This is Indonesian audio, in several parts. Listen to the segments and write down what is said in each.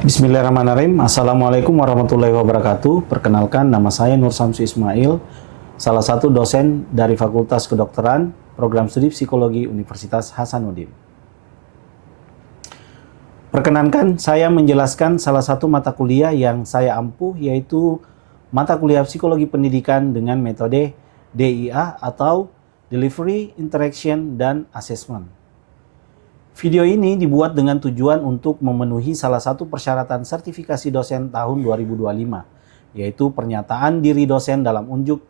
Bismillahirrahmanirrahim. Assalamualaikum warahmatullahi wabarakatuh. Perkenalkan, nama saya Nur Samsu Ismail, salah satu dosen dari Fakultas Kedokteran, Program Studi Psikologi Universitas Hasanuddin. Perkenankan, saya menjelaskan salah satu mata kuliah yang saya ampuh, yaitu mata kuliah Psikologi Pendidikan dengan metode DIA atau Delivery, Interaction, dan Assessment. Video ini dibuat dengan tujuan untuk memenuhi salah satu persyaratan sertifikasi dosen tahun 2025, yaitu pernyataan diri dosen dalam unjuk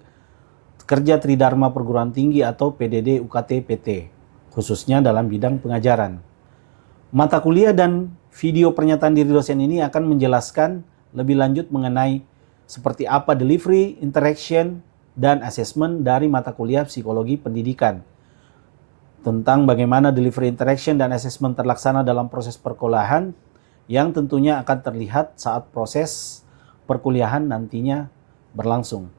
kerja Tridharma Perguruan Tinggi atau PDD UKT PT, khususnya dalam bidang pengajaran. Mata kuliah dan video pernyataan diri dosen ini akan menjelaskan lebih lanjut mengenai seperti apa delivery, interaction, dan assessment dari mata kuliah Psikologi Pendidikan, tentang bagaimana delivery, interaction, dan assessment terlaksana dalam proses perkuliahan yang tentunya akan terlihat saat proses perkuliahan nantinya berlangsung.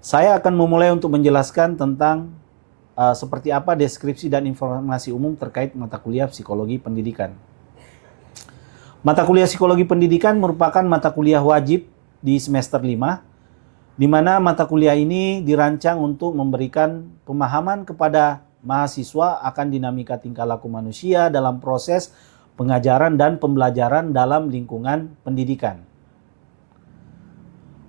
Saya akan memulai untuk menjelaskan tentang seperti apa deskripsi dan informasi umum terkait mata kuliah Psikologi Pendidikan. Mata kuliah Psikologi Pendidikan merupakan mata kuliah wajib di semester 5, di mana mata kuliah ini dirancang untuk memberikan pemahaman kepada mahasiswa akan dinamika tingkah laku manusia dalam proses pengajaran dan pembelajaran dalam lingkungan pendidikan.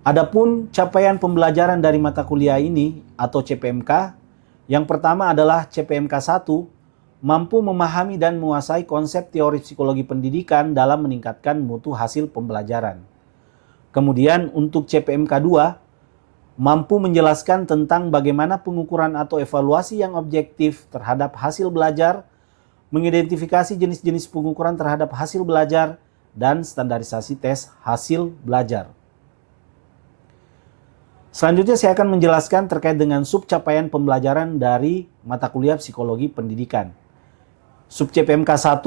Adapun capaian pembelajaran dari mata kuliah ini atau CPMK, yang pertama adalah CPMK 1, mampu memahami dan menguasai konsep teori psikologi pendidikan dalam meningkatkan mutu hasil pembelajaran. Kemudian untuk CPMK 2, mampu menjelaskan tentang bagaimana pengukuran atau evaluasi yang objektif terhadap hasil belajar, mengidentifikasi jenis-jenis pengukuran terhadap hasil belajar, dan standarisasi tes hasil belajar. Selanjutnya saya akan menjelaskan terkait dengan sub capaian pembelajaran dari mata kuliah Psikologi Pendidikan. Sub CPMK 1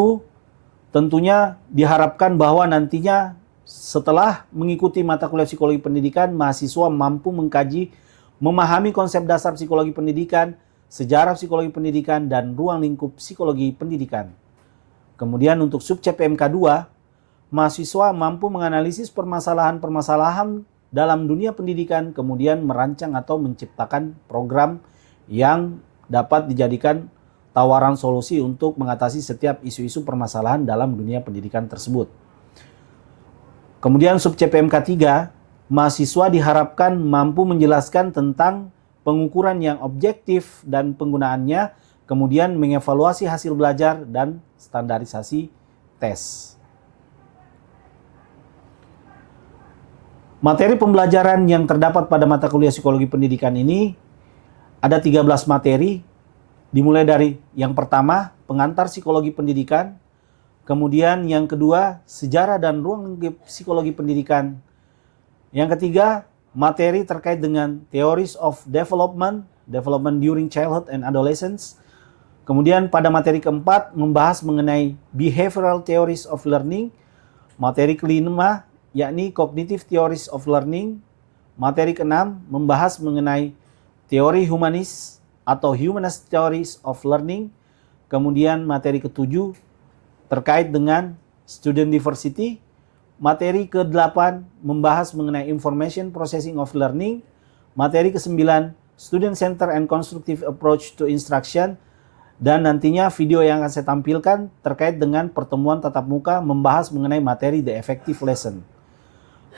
tentunya diharapkan bahwa nantinya setelah mengikuti mata kuliah Psikologi Pendidikan, mahasiswa mampu mengkaji, memahami konsep dasar psikologi pendidikan, sejarah psikologi pendidikan, dan ruang lingkup psikologi pendidikan. Kemudian untuk sub CPMK 2, mahasiswa mampu menganalisis permasalahan-permasalahan dalam dunia pendidikan, kemudian merancang atau menciptakan program yang dapat dijadikan tawaran solusi untuk mengatasi setiap isu-isu permasalahan dalam dunia pendidikan tersebut. Kemudian sub CPMK 3, mahasiswa diharapkan mampu menjelaskan tentang pengukuran yang objektif dan penggunaannya, kemudian mengevaluasi hasil belajar dan standarisasi tes. Materi pembelajaran yang terdapat pada mata kuliah Psikologi Pendidikan ini ada 13 materi, dimulai dari yang pertama, pengantar psikologi pendidikan. Kemudian yang kedua, sejarah dan ruang lingkup psikologi pendidikan. Yang ketiga, materi terkait dengan theories of development during childhood and adolescence. Kemudian pada materi keempat, membahas mengenai behavioral theories of learning. Materi kelima, yakni cognitive theories of learning. Materi keenam, membahas mengenai teori humanis atau humanist theories of learning. Kemudian materi ketujuh, terkait dengan student diversity. Materi ke-8 membahas mengenai information processing of learning. Materi ke-9 student center and constructive approach to instruction. Dan nantinya video yang akan saya tampilkan terkait dengan pertemuan tatap muka membahas mengenai materi the effective lesson.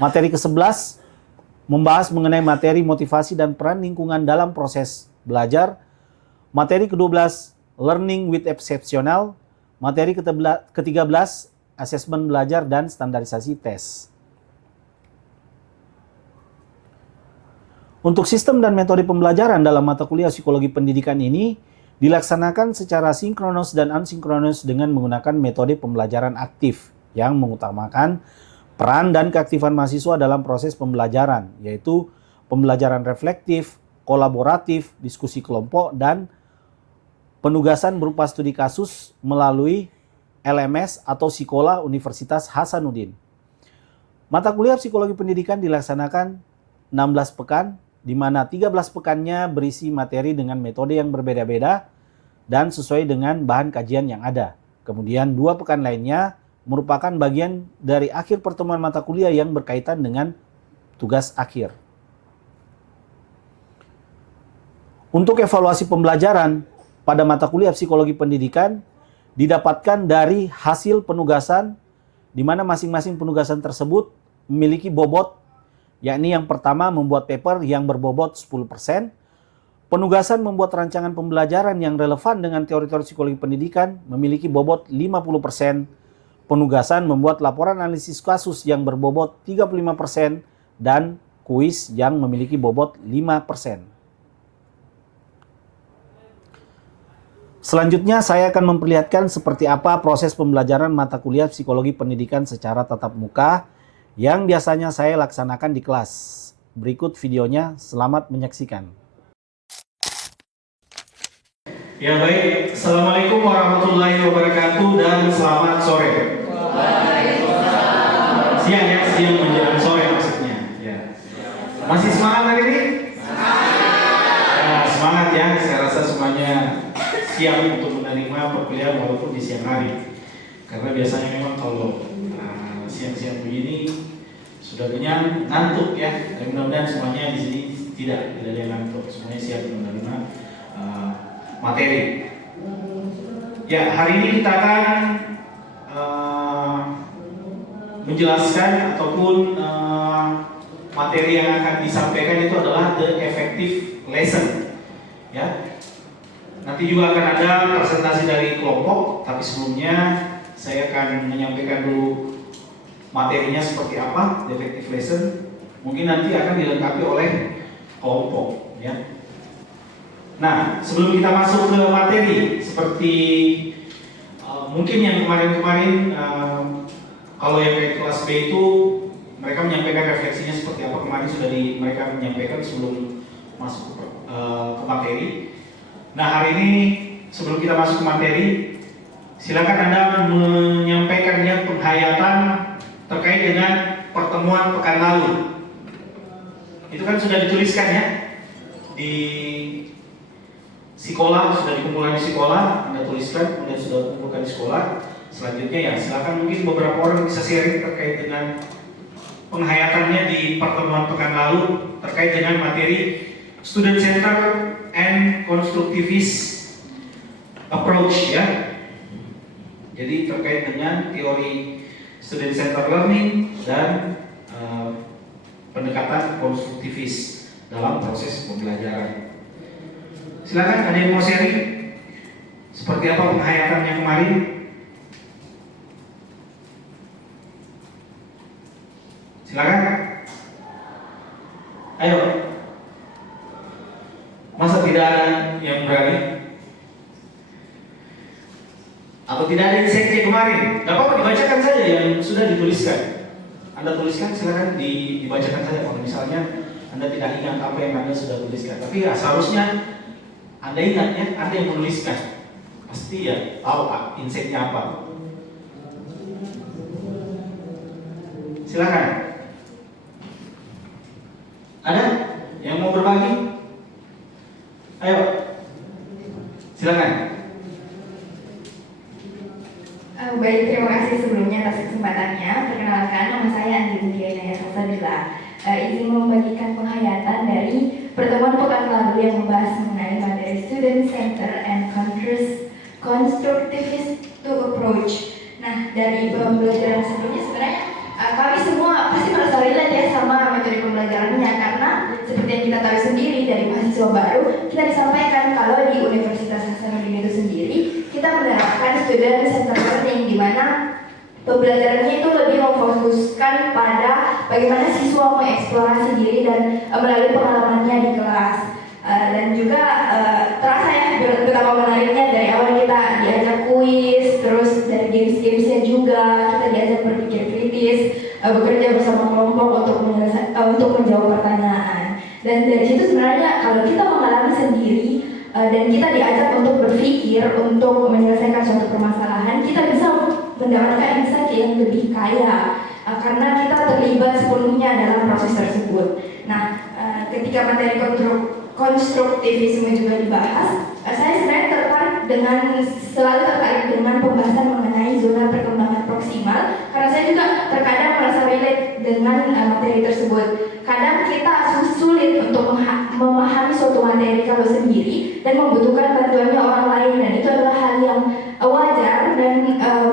Materi ke-11 membahas mengenai materi motivasi dan peran lingkungan dalam proses belajar. Materi ke-12 learning with exceptional. Materi ke-13, asesmen belajar dan standarisasi tes. Untuk sistem dan metode pembelajaran dalam mata kuliah Psikologi Pendidikan ini dilaksanakan secara sinkronus dan asinkronus dengan menggunakan metode pembelajaran aktif yang mengutamakan peran dan keaktifan mahasiswa dalam proses pembelajaran, yaitu pembelajaran reflektif, kolaboratif, diskusi kelompok, dan penugasan berupa studi kasus melalui LMS atau Psikola Universitas Hasanuddin. Mata kuliah Psikologi Pendidikan dilaksanakan 16 pekan, di mana 13 pekannya berisi materi dengan metode yang berbeda-beda dan sesuai dengan bahan kajian yang ada. Kemudian 2 pekan lainnya merupakan bagian dari akhir pertemuan mata kuliah yang berkaitan dengan tugas akhir. Untuk evaluasi pembelajaran pada mata kuliah psikologi pendidikan didapatkan dari hasil penugasan, di mana masing-masing penugasan tersebut memiliki bobot, yakni yang pertama membuat paper yang berbobot 10%, penugasan membuat rancangan pembelajaran yang relevan dengan teori-teori psikologi pendidikan memiliki bobot 50%, penugasan membuat laporan analisis kasus yang berbobot 35%, dan kuis yang memiliki bobot 5%. Selanjutnya saya akan memperlihatkan seperti apa proses pembelajaran mata kuliah psikologi pendidikan secara tatap muka yang biasanya saya laksanakan di kelas. Berikut videonya, selamat menyaksikan. Ya baik, Assalamualaikum warahmatullahi wabarakatuh dan selamat sore. Siang ya, siang menjelang sore maksudnya. Ya. Masih semangat hari ini? Semangat ya, saya rasa semuanya siap untuk menerima perkuliahan walaupun di siang hari. Karena biasanya memang kalau siang-siang begini sudah kenyang, ngantuk ya. Dan mudah-mudahan semuanya di sini tidak ada yang ngantuk, semuanya siap menerima materi. Ya, hari ini kita akan menjelaskan ataupun materi yang akan disampaikan itu adalah the effective lesson. Ya. Nanti juga akan ada presentasi dari kelompok, tapi sebelumnya saya akan menyampaikan dulu materinya seperti apa, the effective lesson. Mungkin nanti akan dilengkapi oleh kelompok, ya. Nah, sebelum kita masuk ke materi, seperti mungkin yang kemarin-kemarin, kalau yang dari kelas B itu mereka menyampaikan refleksinya seperti apa kemarin sudah mereka menyampaikan sebelum masuk ke materi. Nah, hari ini sebelum kita masuk ke materi, silakan Anda menyampaikannya penghayatan terkait dengan pertemuan pekan lalu. Itu kan sudah dituliskan ya di sekolah, sudah dikumpulkan di sekolah, Anda tuliskan, kemudian sudah dikumpulkan di sekolah. Selanjutnya ya silakan mungkin beberapa orang bisa sharing terkait dengan penghayatannya di pertemuan pekan lalu terkait dengan materi student center and constructivist approach ya. Jadi terkait dengan teori student center learning dan pendekatan konstruktivis dalam proses pembelajaran. Silakan ada yang mau sharing seperti apa penghayatannya kemarin? Silakan. Ayo. Masa tidak ada yang berani? Atau tidak ada insight kemarin? Gak apa-apa, dibacakan saja yang sudah dituliskan. Anda tuliskan, silakan dibacakan saja. Kalau misalnya Anda tidak ingat apa yang Anda sudah tuliskan, tapi ya seharusnya Anda ingat ya, Anda yang menuliskan. Pasti ya tahu insight-nya apa. Silakan. Ada yang mau berbagi? Ayo, silakan. Baik, terima kasih sebelumnya atas kesempatannya. Perkenalkan, nama saya Andi Budiana Salsabila. Izin membagikan penghayatan dari pertemuan pekan lalu yang membahas mengenai materi student center and constructivist to approach. Nah, dari pembelajaran sebelumnya sebenarnya kami semua pasti merasa relate ya sama metode pembelajarannya, karena seperti yang kita tahu sendiri dari mahasiswa baru, kita disampaikan kalau di Universitas Hasanuddin itu sendiri kita menerapkan student center learning, di mana pembelajarannya itu lebih memfokuskan pada bagaimana siswa mengeksplorasi diri dan melalui pengalamannya di kelas. Dan juga terasa ya betapa menariknya, dari awal kita diajak kuis, terus dari games-gamesnya juga kita diajak berpikir kritis, bekerja bersama kelompok untuk menjawab pertanyaan. Dan dari situ sebenarnya kalau kita mengalami sendiri dan kita diajak untuk berpikir, untuk menyelesaikan suatu permasalahan, kita bisa mendapatkan insight yang lebih kaya karena kita terlibat sepenuhnya dalam proses tersebut. Nah, ketika materi konstruktivisme juga dibahas, saya sebenarnya selalu tertarik dengan pembahasan mengenai zona perkembangan proksimal juga terkadang merasa relate dengan materi tersebut. Kadang kita sulit untuk memahami suatu materi kalau sendiri dan membutuhkan bantuannya orang lain, dan itu adalah hal yang wajar dan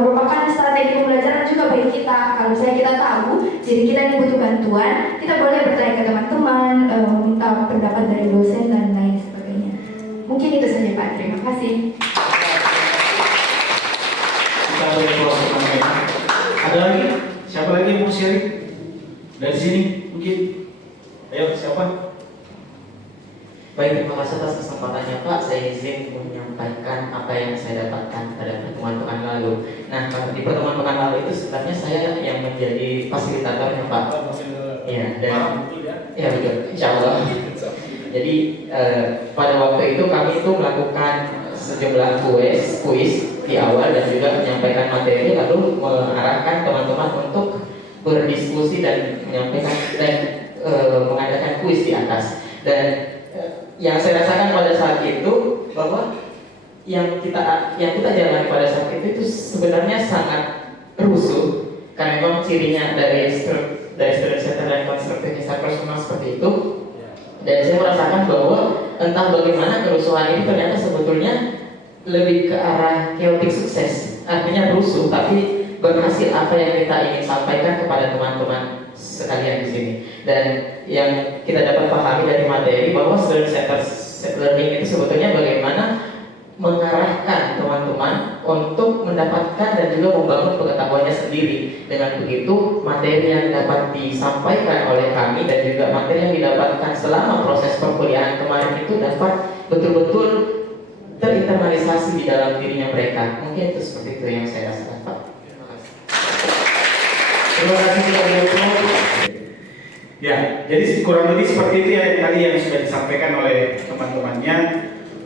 merupakan strategi pembelajaran juga bagi kita. Kalau misalnya kita tahu jadi kita ini butuh bantuan, kita boleh bertanya ke teman-teman, meminta pendapat dari dosen dan lain sebagainya. Mungkin itu saja Pak, terima kasih. Kita boleh proses. Ada lagi? Siapa lagi yang mau sharing? Dari sini mungkin. Ayo, siapa? Baik, terima kasih atas kesempatannya Pak. Saya izin menyampaikan apa yang saya dapatkan pada pertemuan pekan lalu. Nah, di pertemuan pekan lalu itu sebenarnya saya yang menjadi fasilitatornya Pak. Iya, dan ya betul, insya Allah. Jadi pada waktu itu kami itu melakukan sejumlah kuis di awal dan juga menyampaikan materi, lalu mengarahkan teman-teman untuk berdiskusi dan menyampaikan dan mengadakan kuis di atas. Dan yang saya rasakan pada saat itu bahwa yang kita jalani pada saat itu sebenarnya sangat rusuh, karena memang cirinya dari student center dan constructive personal seperti itu. Dan saya merasakan bahwa entah bagaimana kerusuhan ini ternyata sebetulnya lebih ke arah chaotic sukses, artinya rusuh tapi berhasil apa yang kita ingin sampaikan kepada teman-teman sekalian di sini. Dan yang kita dapat pahami dari materi bahwa student centered learning itu sebetulnya bagaimana mengarahkan teman-teman untuk mendapatkan dan juga membangun pengetahuannya sendiri. Dengan begitu, materi yang dapat disampaikan oleh kami dan juga materi yang didapatkan selama proses perkuliahan kemarin itu dapat betul-betul terinternalisasi di dalam dirinya mereka. Mungkin itu seperti itu yang saya rasakan Pak. Terima kasih. Terima kasih Pak Direktur. Ya, jadi kurang lebih seperti itu ya tadi yang sudah disampaikan oleh teman-temannya,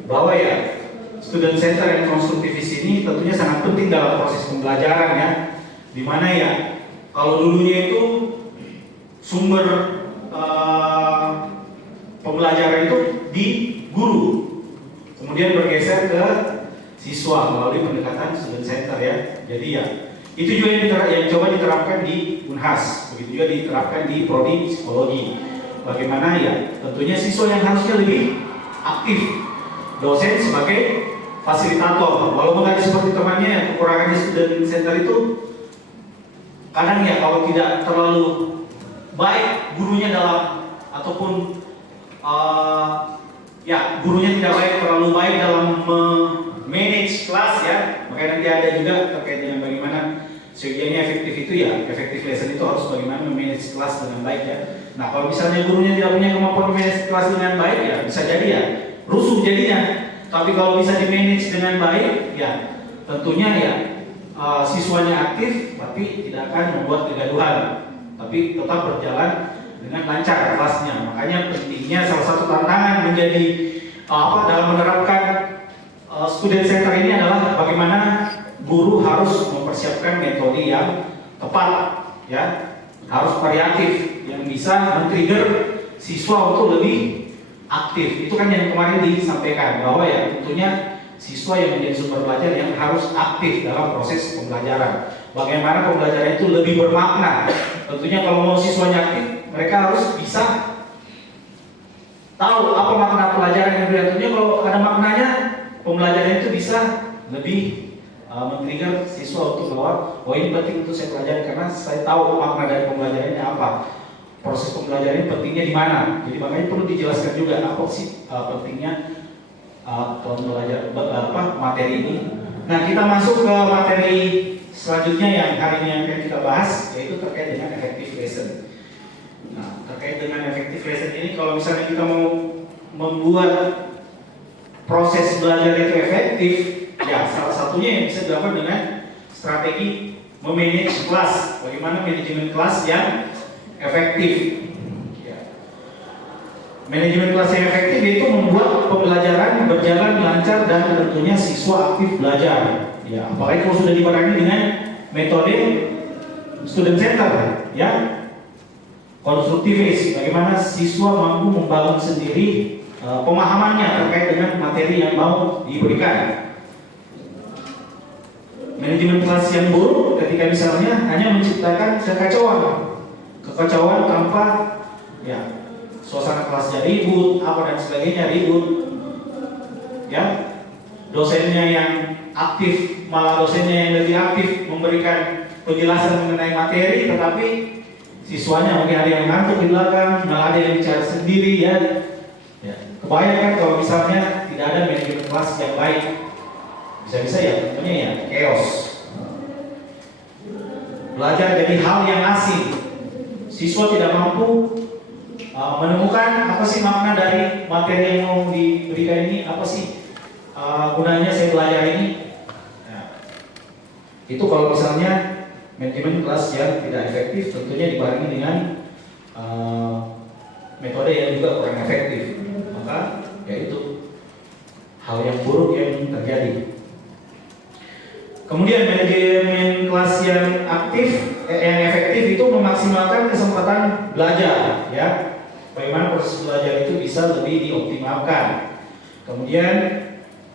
bahwa ya student center and constructivist ini tentunya sangat penting dalam proses pembelajaran ya, dimana ya kalau dulunya itu sumber pembelajaran itu di guru, kemudian bergeser ke siswa melalui pendekatan student center ya. Jadi ya itu juga yang coba diterapkan di Unhas, begitu juga diterapkan di prodi psikologi. Bagaimana ya tentunya siswa yang harusnya lebih aktif, dosen sebagai fasilitator. Walaupun tadi seperti temannya yang kekurangannya student center itu kadang ya kalau tidak terlalu baik gurunya dalam ataupun ya gurunya tidak baik terlalu baik dalam manage kelas ya, makanya nanti ada juga terkait dengan bagaimana seyogianya efektif itu ya, efektif lesson itu harus bagaimana memanage kelas dengan baik ya. Nah kalau misalnya gurunya tidak punya kemampuan memanage kelas dengan baik ya bisa jadi ya rusuh jadinya. Tapi kalau bisa di-manage dengan baik, ya tentunya ya siswanya aktif, tapi tidak akan membuat kegaduhan, tapi tetap berjalan dengan lancar kelasnya. Makanya pentingnya salah satu tantangan menjadi dalam menerapkan student center ini adalah bagaimana guru harus mempersiapkan metode yang tepat, ya harus variatif yang bisa men-trigger siswa untuk lebih aktif. Itu kan yang kemarin disampaikan bahwa ya tentunya siswa yang menjadi sumber belajar yang harus aktif dalam proses pembelajaran. Bagaimana pembelajaran itu lebih bermakna. Tentunya kalau mau siswanya aktif, mereka harus bisa tahu apa makna pelajaran yang diberikan. Tentunya kalau ada maknanya, pembelajaran itu bisa lebih men-trigger siswa untuk bahwa oh ini penting untuk saya pelajari karena saya tahu makna dari pembelajarannya apa. Proses pembelajaran ini pentingnya di mana. Jadi makanya perlu dijelaskan juga apa sih pentingnya pembelajaran materi ini. Nah kita masuk ke materi selanjutnya yang hari ini akan kita bahas, yaitu terkait dengan effective lesson. Nah terkait dengan effective lesson ini, kalau misalnya kita mau membuat proses belajar itu efektif, ya salah satunya yang bisa dilakukan dengan strategi memanage kelas. Bagaimana manajemen kelas yang efektif. Ya. Manajemen kelas yang efektif yaitu membuat pembelajaran berjalan lancar dan tentunya siswa aktif belajar. Ya, apalagi kalau sudah dibarengi dengan metode student center, ya, konstruktivis. Bagaimana siswa mampu membangun sendiri pemahamannya terkait dengan materi yang mau diberikan. Manajemen kelas yang buruk ketika misalnya hanya menciptakan kekacauan tanpa ya suasana kelasnya ribut, apa dan sebagainya ribut, ya dosennya yang aktif, malah dosennya yang lebih aktif memberikan penjelasan mengenai materi, tetapi siswanya mungkin ada yang ngantuk di belakang, malah ada yang bicara sendiri ya. Kebayangkan kalau misalnya tidak ada manajemen kelas yang baik, bisa-bisa ya tentunya ya chaos. Belajar jadi hal yang asing, siswa tidak mampu menemukan apa sih makna dari materi yang mau diberikan ini, apa sih gunanya saya belajar ini. Nah, itu kalau misalnya manajemen kelas yang tidak efektif, tentunya dibarengi dengan metode yang juga kurang efektif, maka yaitu hal yang buruk yang terjadi. Kemudian manajemen kelas yang yang efektif itu memaksimalkan kesempatan belajar, ya. Bagaimana proses belajar itu bisa lebih dioptimalkan. Kemudian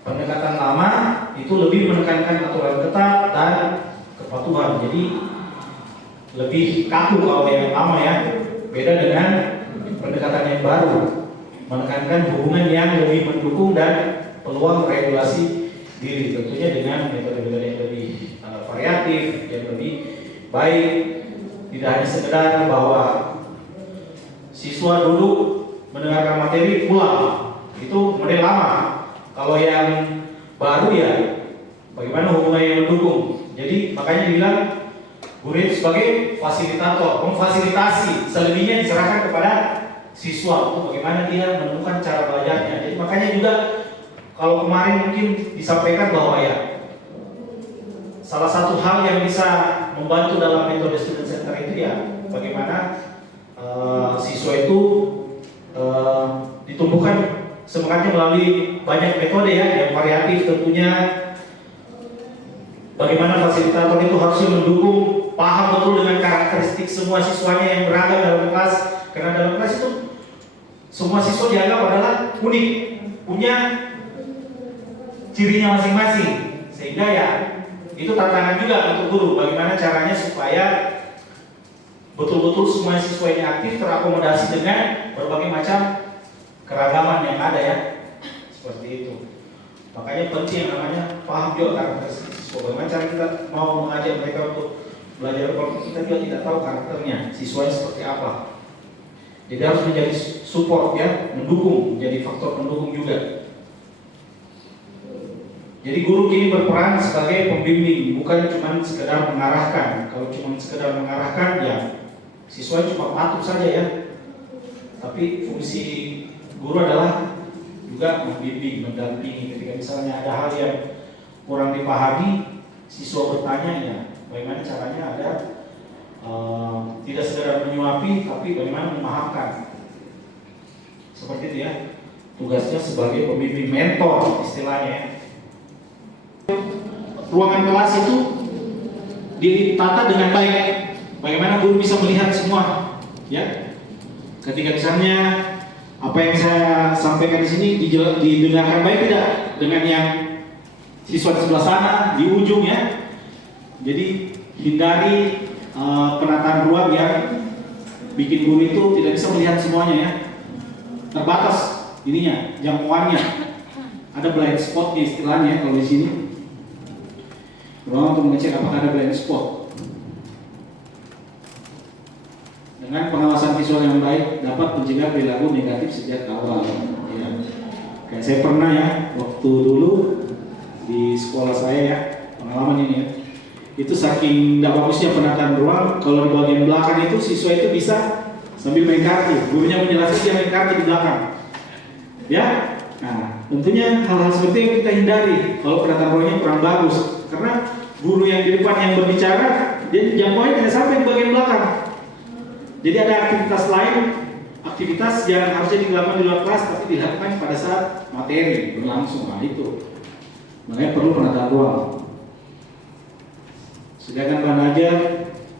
pendekatan lama itu lebih menekankan aturan ketat dan kepatuhan. Jadi lebih kaku kalau yang lama ya. Beda dengan pendekatan yang baru, menekankan hubungan yang lebih mendukung dan peluang regulasi diri, tentunya dengan metode-metode yang lebih variatif, yang lebih baik. Tidak hanya sekedar bahwa siswa duduk mendengarkan materi pulang, itu model lama. Kalau yang baru ya bagaimana hubungan yang mendukung. Jadi makanya bilang guru itu sebagai fasilitator, memfasilitasi, selebihnya diserahkan kepada siswa untuk bagaimana dia menemukan cara belajarnya. Jadi makanya juga kalau kemarin mungkin disampaikan bahwa ya salah satu hal yang bisa membantu dalam metode student center itu ya bagaimana siswa itu ditumbuhkan semangatnya melalui banyak metode ya yang variatif tentunya. Bagaimana fasilitator itu harusnya mendukung, paham betul dengan karakteristik semua siswanya yang beragam dalam kelas, karena dalam kelas itu semua siswa dianggap adalah unik, punya cirinya masing-masing, sehingga ya itu tantangan juga untuk guru bagaimana caranya supaya betul-betul semua siswa ini aktif terakomodasi dengan berbagai macam keragaman yang ada ya, seperti itu. Makanya penting yang namanya paham juga karakteristik siswa. Bagaimana cara kita mau mengajak mereka untuk belajar kalau kita juga tidak tahu karakternya siswanya seperti apa. Jadi harus menjadi support ya, mendukung, menjadi faktor pendukung juga. Jadi guru kini berperan sebagai pembimbing, bukan cuma sekedar mengarahkan. Kalau cuma sekedar mengarahkan ya siswa cuma patuh saja ya. Tapi fungsi guru adalah juga membimbing, mendampingi. Ketika misalnya ada hal yang kurang dipahami, siswa bertanya ya bagaimana caranya ada tidak sekedar menyuapi, tapi bagaimana memahamkan. Seperti itu ya. Tugasnya sebagai pembimbing, mentor istilahnya ya. Ruangan kelas itu ditata dengan baik. Bagaimana guru bisa melihat semua, ya? Ketika misalnya apa yang saya sampaikan di sini didengarkan baik tidak dengan yang siswa di sebelah sana di ujung ya. Jadi hindari penataan ruang yang bikin guru itu tidak bisa melihat semuanya ya. Terbatas ininya, jangkauannya. Ada blind spotnya istilahnya kalau di sini. Ruang untuk mengecek apakah ada blind spot. Dengan pengawasan visual yang baik dapat mencegah perilaku negatif sejak awal. Ya. Kayak saya pernah ya waktu dulu di sekolah saya ya pengalaman ini ya. Itu saking tidak bagusnya penataan ruang, kalau di bagian belakang itu siswa itu bisa sambil main kartu. Gurunya menjelaskan dia main kartu di belakang. Ya. Nah, tentunya hal-hal seperti itu kita hindari kalau penataan ruangnya kurang bagus. Karena guru yang di depan yang berbicara, dia jangkauannya tidak sampai di bagian belakang. Jadi ada aktivitas lain, aktivitas yang harusnya dilakukan di luar kelas tapi dilakukan pada saat materi berlangsung. Nah itu, makanya perlu penataan ruang. Sedangkan bahan ajar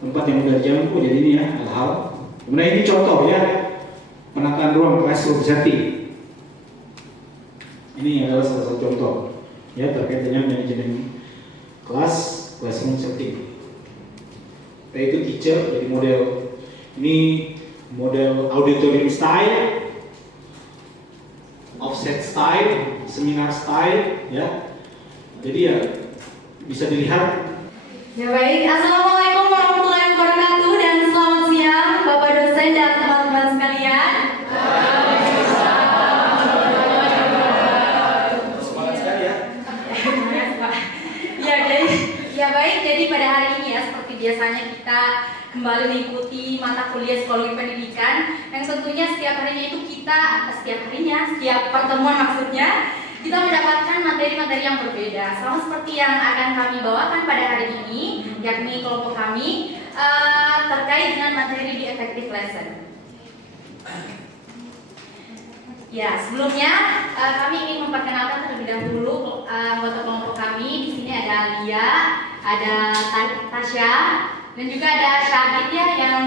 tempat yang mudah dijangkau jadi ini ya hal-hal. Kemudian ini contoh ya penataan ruang kelas setting. Ini adalah salah satu contoh ya terkait dengan manajemen kelas classroom setting. Yaitu teacher jadi model ini model auditorium style, offset style, seminar style, ya. Jadi ya bisa dilihat. Ya baik, assalamualaikum warahmatullahi wabarakatuh dan selamat siang Bapak dosen dan teman-teman sekalian. Semangat sekali ya. Ya baik, jadi pada hari ini ya seperti biasanya kita kembali mengikuti mata kuliah psikologi pendidikan yang tentunya setiap pertemuan maksudnya kita mendapatkan materi-materi yang berbeda, sama seperti yang akan kami bawakan pada hari ini, yakni kelompok kami terkait dengan materi di effective lesson. Ya, sebelumnya kami ingin memperkenalkan terlebih dahulu anggota kelompok kami. Di sini ada Lia, ada Tasya, dan juga ada Syahid ya yang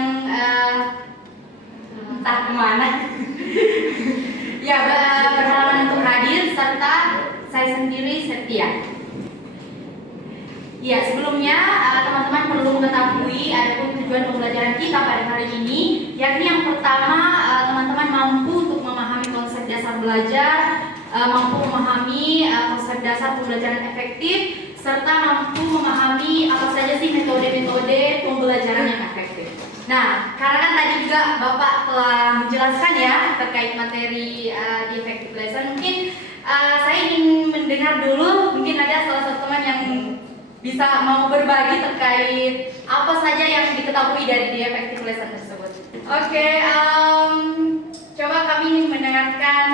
entah kemana. Ya, berhalangan untuk hadir, serta saya sendiri Setia. Ya, sebelumnya teman-teman perlu mengetahui adapun tujuan pembelajaran kita pada hari ini, yakni yang pertama teman-teman mampu untuk memahami konsep dasar belajar, mampu memahami konsep dasar pembelajaran efektif, serta mampu memahami apa saja sih metode-metode pembelajaran yang efektif. Nah, karena kan tadi juga Bapak telah menjelaskan ya terkait materi di effective lesson, mungkin saya ingin mendengar dulu, mungkin ada salah satu teman yang bisa mau berbagi terkait apa saja yang diketahui dari di effective lesson tersebut. Oke, coba kami mendengarkan,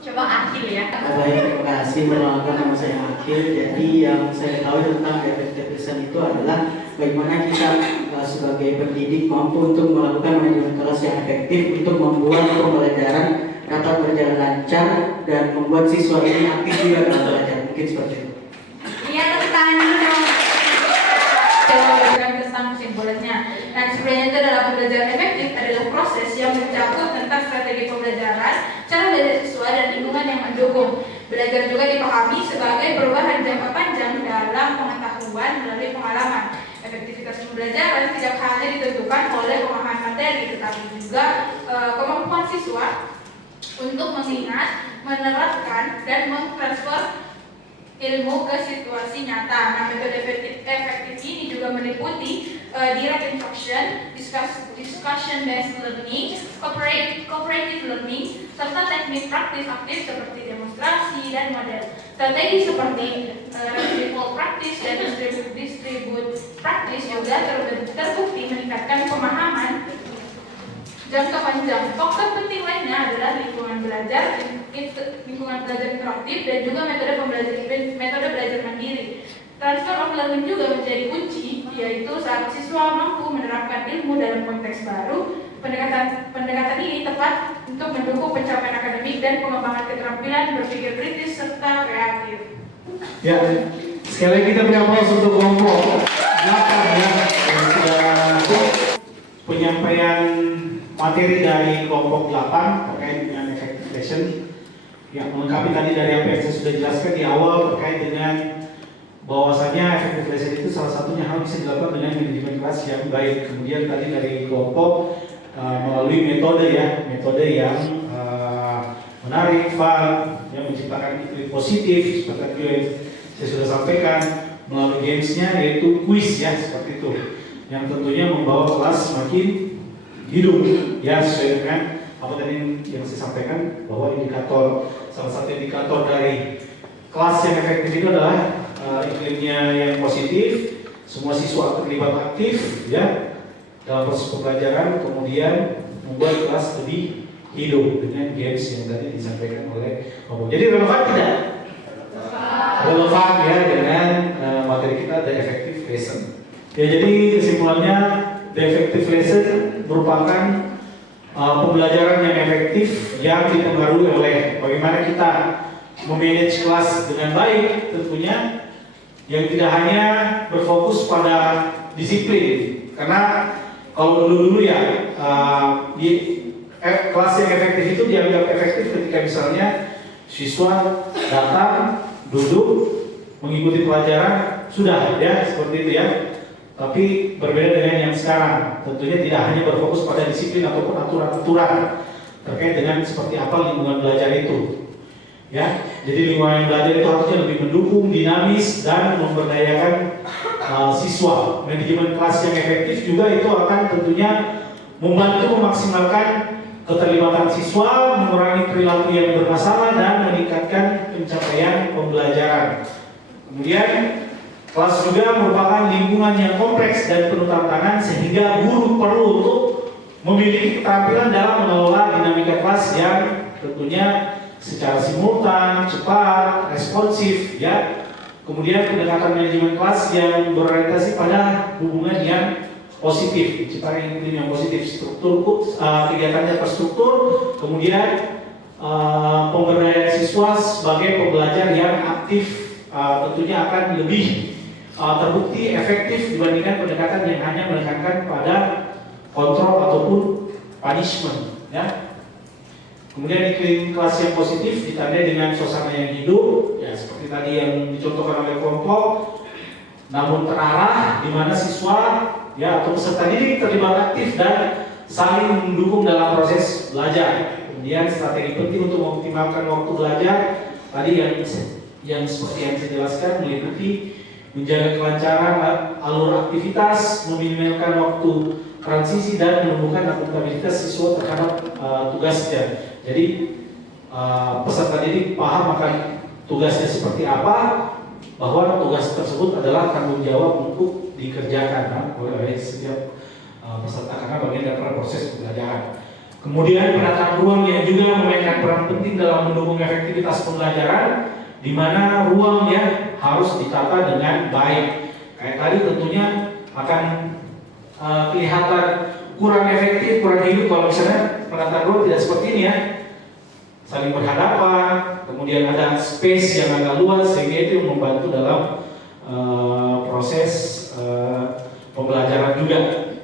coba Akhil ya. Baik, terima kasih. Perkenalkan, nama saya Akhil. Jadi yang saya tahu tentang effective lesson itu adalah bagaimana kita sebagai pendidik mampu untuk melakukan manajemen kelas yang efektif untuk membuat pembelajaran dapat berjalan lancar dan membuat siswa ini aktif juga dalam belajar. Mungkin seperti itu. Iya, tepuk tangan dulu dong. Pembelajaran tentang kesimpulannya. Nah, sebenarnya itu adalah pembelajaran efektif adalah proses yang mencakup tentang strategi pembelajaran, cara belajar siswa dan lingkungan yang mendukung. Belajar juga dipahami sebagai perubahan jangka panjang dalam pengetahuan melalui pengalaman. Efektivitas pembelajaran tidak hanya ditentukan oleh pemahaman materi, tetapi juga kemampuan siswa untuk mengingat, menerapkan, dan mentransfer ilmu ke situasi nyata. Nah, metode efektif ini juga meliputi direct instruction, discussion-based learning, cooperative learning, serta teknik praktis aktif seperti demonstrasi dan model. Strategi seperti retrieval practice dan distribute practice juga terbukti meningkatkan pemahaman jangka panjang. Faktor penting lainnya adalah lingkungan belajar interaktif dan juga metode belajar mandiri. Transfer of learning juga menjadi kunci, yaitu saat siswa mampu menerapkan ilmu dalam konteks baru. Pendekatan ini tepat untuk mendukung pencapaian akademik dan pengembangan keterampilan berpikir kritis serta kreatif. Ya, sekali lagi kita beri aplaus untuk kelompok 8 ya, yang sudah penyampaian materi dari kelompok 8 terkait dengan effective lesson. Yang melengkapi tadi dari apa yang saya sudah jelaskan di awal terkait dengan bahwasanya effective lesson itu salah satunya hal bisa dilakukan dengan manajemen kelas yang baik. Kemudian tadi dari kelompok melalui metode yang menarik, fun, yang menciptakan iklim positif seperti yang saya sudah sampaikan, melalui gamesnya yaitu quiz ya seperti itu, yang tentunya membawa kelas semakin hidup ya sesuai dengan apa tadi yang saya sampaikan, bahwa salah satu indikator dari kelas yang efektif itu adalah iklimnya yang positif, semua siswa terlibat aktif ya dalam proses pembelajaran, kemudian membuat kelas lebih hidup dengan games yang tadi disampaikan oleh Om. Jadi relevan tidak? Relevan ya dengan materi kita, the effective lesson. Ya, jadi kesimpulannya the effective lesson merupakan pembelajaran yang efektif yang dipengaruhi oleh bagaimana kita memanage kelas dengan baik, tentunya yang tidak hanya berfokus pada disiplin. Karena kalau dulu ya kelas yang efektif itu dianggap efektif ketika misalnya siswa datang, duduk, mengikuti pelajaran sudah ya seperti itu ya. Tapi berbeda dengan yang sekarang, tentunya tidak hanya berfokus pada disiplin ataupun aturan-aturan terkait dengan seperti apa lingkungan belajar itu. Ya, jadi lingkungan belajar itu harusnya lebih mendukung, dinamis dan memberdayakan siswa. Manajemen kelas yang efektif juga itu akan tentunya membantu memaksimalkan keterlibatan siswa, mengurangi perilaku yang bermasalah dan meningkatkan pencapaian pembelajaran. Kemudian kelas juga merupakan lingkungan yang kompleks dan penuh tantangan sehingga guru perlu untuk memiliki keterampilan dalam mengelola dinamika kelas yang tentunya secara simultan, cepat, responsif ya. Kemudian pendekatan manajemen kelas yang berorientasi pada hubungan yang positif, menciptakan iklim yang positif, struktur kegiatannya terstruktur, kemudian pemberdayaan siswa sebagai pembelajar yang aktif tentunya akan lebih terbukti efektif dibandingkan pendekatan yang hanya menekankan pada kontrol ataupun punishment ya. Kemudian iklim kelas yang positif ditandai dengan suasana yang hidup ya, seperti tadi yang dicontohkan oleh kelompok, namun terarah di mana siswa ya atau peserta didik terlibat aktif dan saling mendukung dalam proses belajar. Kemudian strategi penting untuk mengoptimalkan waktu belajar tadi yang seperti yang saya jelaskan meliputi menjaga kelancaran alur aktivitas, meminimalkan waktu transisi dan menumbuhkan akuntabilitas siswa terhadap tugasnya. Jadi peserta didik paham akan tugasnya seperti apa, bahwa tugas tersebut adalah tanggung jawab untuk dikerjakan oleh setiap peserta karena bagian dari proses pembelajaran. Kemudian penataan ruang yang juga memainkan peran penting dalam mendukung efektivitas pembelajaran, di mana ruangnya harus ditata dengan baik. Kayak tadi tentunya akan kelihatan kurang efektif, kurang hidup kalau misalnya penataan ruang tidak seperti ini ya, saling berhadapan, kemudian ada space yang agak luas sehingga itu membantu dalam proses pembelajaran juga.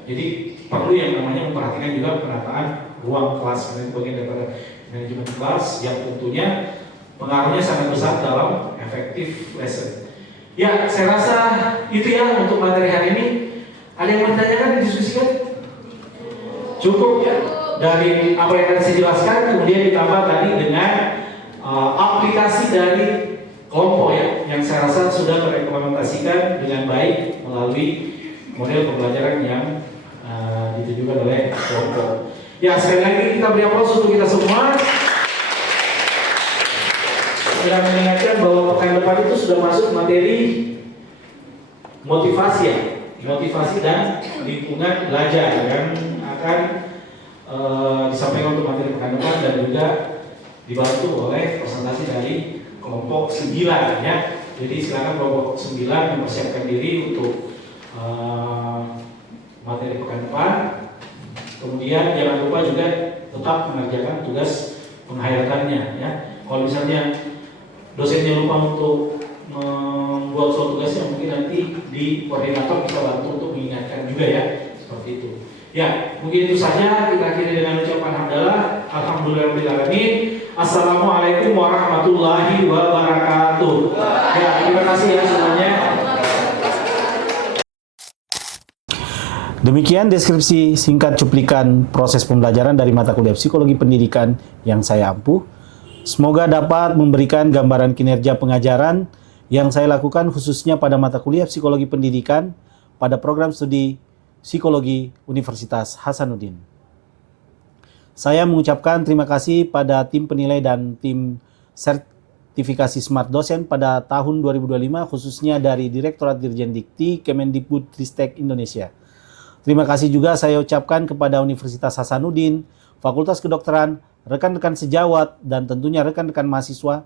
Jadi perlu yang namanya memperhatikan juga penataan ruang kelas, karena itu bagian daripada manajemen kelas yang tentunya pengaruhnya sangat besar dalam efektif lesson. Ya, saya rasa itu ya untuk materi hari ini. Ada yang mau ditanyakan, didiskusikan? Cukup ya dari apa yang tadi saya jelaskan, kemudian ditambah tadi dengan aplikasi dari kelompok ya, yang saya rasa sudah terimplementasikan dengan baik melalui model pembelajaran yang ditujukan oleh kelompok. Ya, sekali lagi kita beri aplaus untuk kita semua. Saya mengingatkan bahwa pekan depan itu sudah masuk materi motivasi ya, motivasi dan lingkungan belajar yang akan disampaikan untuk materi pekan depan dan juga dibantu oleh presentasi dari kelompok 9 ya. Jadi silakan kelompok 9 mempersiapkan diri untuk materi pekan depan. Kemudian jangan lupa juga tetap mengerjakan tugas penghayatannya ya. Kalau misalnya dosennya lupa untuk membuat suatu tugasnya, mungkin nanti di koordinator bisa bantu untuk mengingatkan juga ya, seperti itu. Ya, mungkin itu saja. Kita akhiri dengan ucapan hamdalah. Alhamdulillahirobbilalamin. Assalamualaikum warahmatullahi wabarakatuh. Ya, terima kasih ya semuanya. Demikian deskripsi singkat cuplikan proses pembelajaran dari mata kuliah Psikologi Pendidikan yang saya ampuh. Semoga dapat memberikan gambaran kinerja pengajaran yang saya lakukan khususnya pada mata kuliah Psikologi Pendidikan pada program studi Psikologi Universitas Hasanuddin. Saya mengucapkan terima kasih pada tim penilai dan tim sertifikasi Smart Dosen pada tahun 2025 khususnya dari Direktorat Dirjen Dikti Kemendikbudristek Indonesia. Terima kasih juga saya ucapkan kepada Universitas Hasanuddin, Fakultas Kedokteran, rekan-rekan sejawat, dan tentunya rekan-rekan mahasiswa.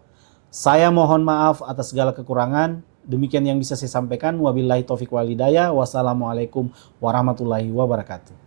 Saya mohon maaf atas segala kekurangan. Demikian yang bisa saya sampaikan. Wabillahi taufiq wal hidayah. Wassalamualaikum warahmatullahi wabarakatuh.